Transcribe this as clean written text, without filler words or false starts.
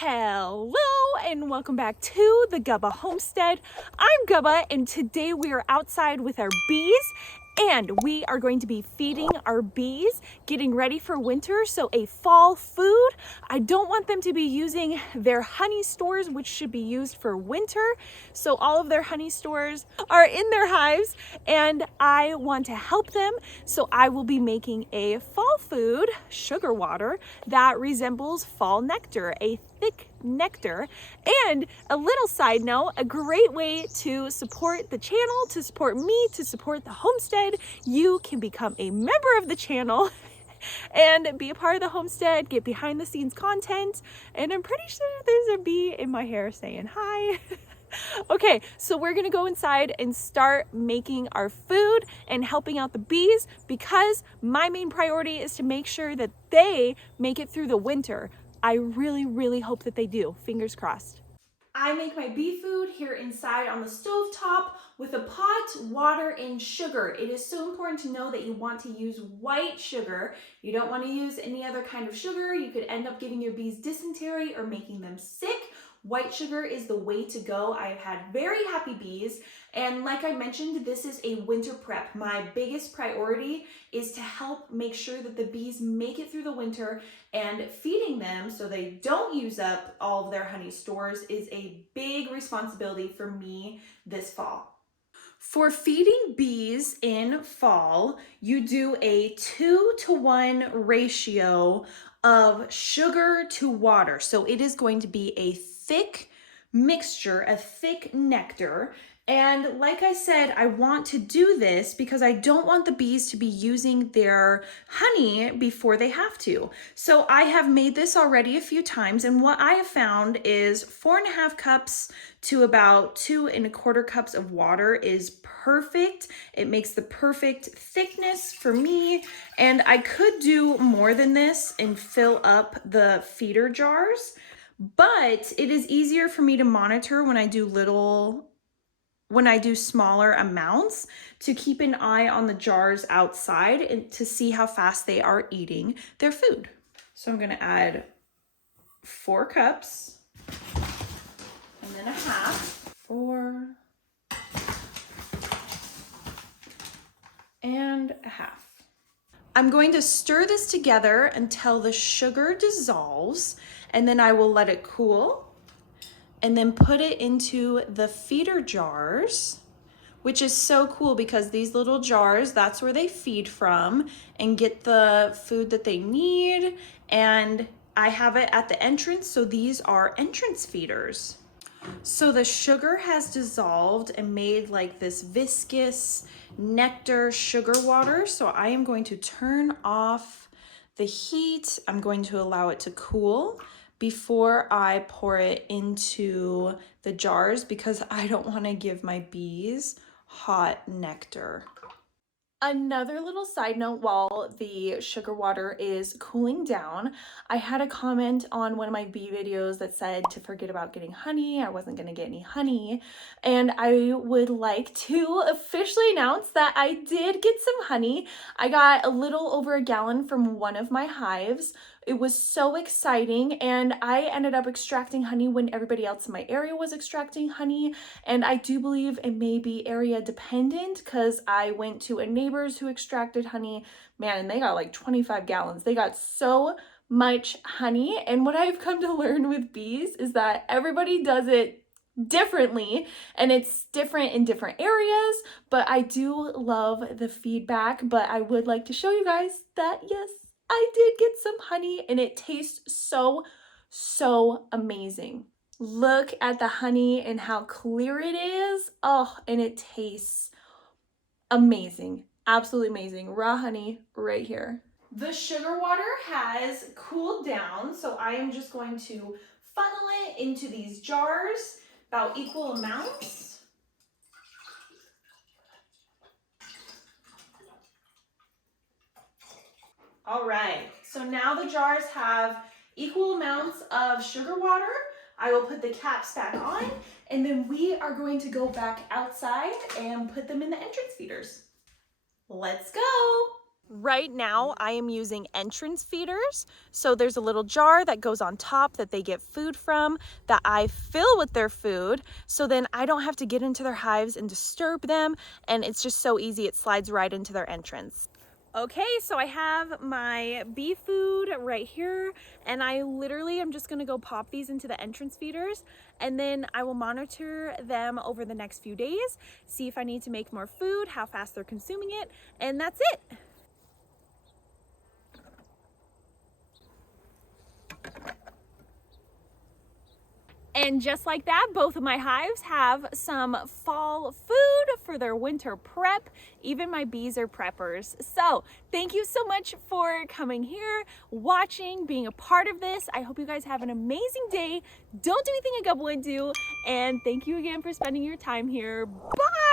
Hello and welcome back to the Gubba Homestead. I'm Gubba and today we are outside with our bees and we are going to be feeding our bees, getting ready for winter, so a fall food. I don't want them to be using their honey stores, which should be used for winter. So all of their honey stores are in their hives and I want to help them. So I will be making a fall food, sugar water, that resembles fall nectar, a thick nectar. And a little side note, a great way to support the channel, to support me, to support the homestead, you can become a member of the channel and be a part of the homestead, get behind the scenes content, and I'm pretty sure there's a bee in my hair saying hi. Okay, so we're gonna go inside and start making our food and helping out the bees because my main priority is to make sure that they make it through the winter. I really hope that they do, fingers crossed. I make my bee food here inside on the stove top with a pot, water, and sugar. It is so important to know that you want to use white sugar. You don't want to use any other kind of sugar. You could end up giving your bees dysentery or making them sick. White sugar is the way to go. I've had very happy bees, and like I mentioned, this is a winter prep. My biggest priority is to help make sure that the bees make it through the winter, and feeding them so they don't use up all of their honey stores is a big responsibility for me this fall. For feeding bees in fall, you do a 2-to-1 ratio of sugar to water. So it is going to be a thick mixture, a thick nectar. And like I said, I want to do this because I don't want the bees to be using their honey before they have to. So I have made this already a few times, and what I have found is 4.5 cups to about 2.25 cups of water is perfect. It makes the perfect thickness for me, and I could do more than this and fill up the feeder jars, but it is easier for me to monitor when I do smaller amounts, to keep an eye on the jars outside and to see how fast they are eating their food. So I'm gonna add 4 cups and then a half, 4 and a half. I'm going to stir this together until the sugar dissolves, and then I will let it cool and then put it into the feeder jars, which is so cool because these little jars, that's where they feed from and get the food that they need. And I have it at the entrance, so these are entrance feeders. So the sugar has dissolved and made like this viscous nectar sugar water. So I am going to turn off the heat. I'm going to allow it to cool before I pour it into the jars because I don't want to give my bees hot nectar. Another little side note, while the sugar water is cooling down, I had a comment on one of my bee videos that said to forget about getting honey. I wasn't going to get any honey, and I would like to officially announce that I did get some honey. I got a little over a gallon from one of my hives. It was so exciting, and I ended up extracting honey when everybody else in my area was extracting honey, and I do believe it may be area dependent because I went to a neighbor's who extracted honey, man, and they got like 25 gallons. They got so much honey, and what I've come to learn with bees is that everybody does it differently, and it's different in different areas, but I do love the feedback. But I would like to show you guys that yes, I did get some honey, and it tastes so amazing. Look at the honey and how clear it is. Oh, and it tastes amazing. Absolutely amazing. Raw honey right here. The sugar water has cooled down, so I am just going to funnel it into these jars, about equal amounts. All right, so now the jars have equal amounts of sugar water. I will put the caps back on, and then we are going to go back outside and put them in the entrance feeders. Let's go. Right now, I am using entrance feeders. So there's a little jar that goes on top that they get food from that I fill with their food. So then I don't have to get into their hives and disturb them. And it's just so easy. It slides right into their entrance. Okay, so I have my bee food right here, and I literally am just gonna go pop these into the entrance feeders, and then I will monitor them over the next few days, see if I need to make more food, how fast they're consuming it, and that's it. And just like that, both of my hives have some fall food for their winter prep. Even my bees are preppers. So thank you so much for coming here, watching, being a part of this. I hope you guys have an amazing day. Don't do anything a Gubba would do. And thank you again for spending your time here. Bye.